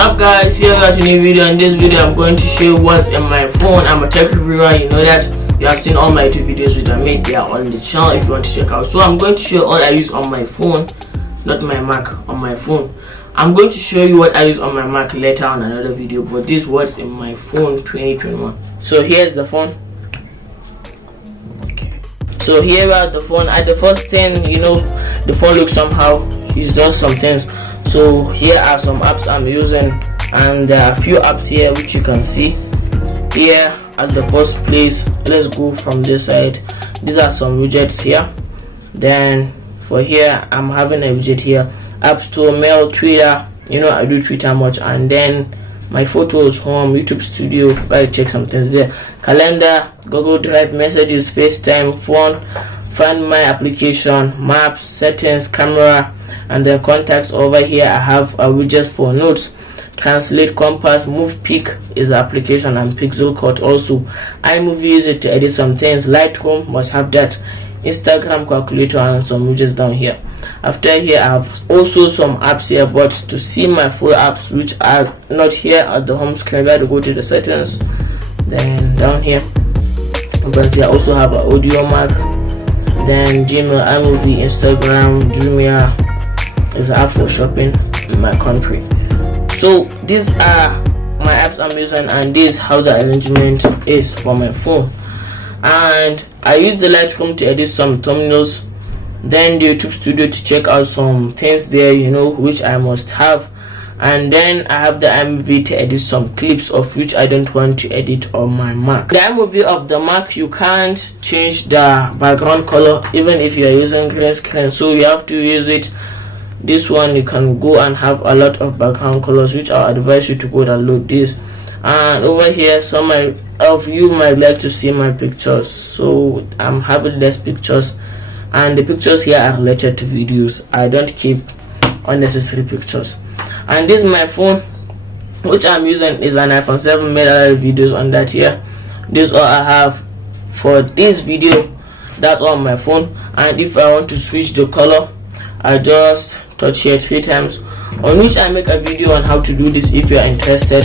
Sup guys, here we got a new video. In this video I'm going to show you what's in my phone. I'm a tech reviewer, you know that. You have seen all my YouTube videos which I made. They are on the channel if you want to check out. So I'm going to show you all I use on my phone, not my Mac, on my phone. I'm going to show you what I use on my Mac later on another video, but this is what's in my phone 2021. So here's the phone. So here we are the phone. At the first thing, you know, the phone looks somehow. It's done some things. So here are some apps I'm using, and there are a few apps here which you can see here at the first place. Let's go from this side. These are some widgets here. Then for here, I'm having a widget here: App Store, Mail, Twitter. You know, I do Twitter much, and then my photos, home, YouTube Studio. I check some things there: calendar, Google Drive, messages, FaceTime, phone, Find My application, maps, settings, camera, and then contacts. Over here I have a widget for notes, Translate, Compass, MovePick is the application, and Pixel Cut also. iMovie use it to edit some things. Lightroom must have that. Instagram, calculator, and some widgets down here. After here I have also some apps here, but to see my full apps which are not here at the home screen, I gotta go to the settings. Then down here you can see I also have an audio mark, then Gmail, iMovie, Instagram, Jumia is an app for shopping in my country. So these are my apps I'm using, and this is how the arrangement is for my phone. And I use the Lightroom to edit some thumbnails, then the YouTube Studio to check out some things there, you know, which I must have, and then I have the iMovie to edit some clips of which I don't want to edit on my Mac. The iMovie of the Mac, you can't change the background color even if you are using green screen, so you have to use it. This one you can go and have a lot of background colors, which I advise you to go download this. And over here, some of you might like to see my pictures, so I'm having less pictures, and the pictures here are related to videos. I don't keep unnecessary pictures. And this is my phone, which I'm using is an iPhone 7. Made a lot of videos on that here. This is all I have for this video. That's all on my phone. And if I want to switch the color, I just touch here 3 times, on which I make a video on how to do this if you are interested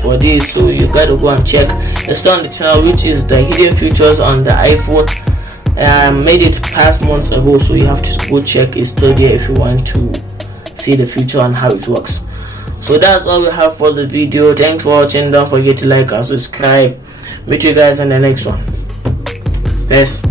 for this. So you gotta go and check. It's on the channel, which is the hidden features on the iPhone. I made it past months ago, so you have to go check. It's still there if you want to see the feature and how it works. So that's all we have for the video. Thanks for watching. Don't forget to like and subscribe. Meet you guys in the next one. Peace.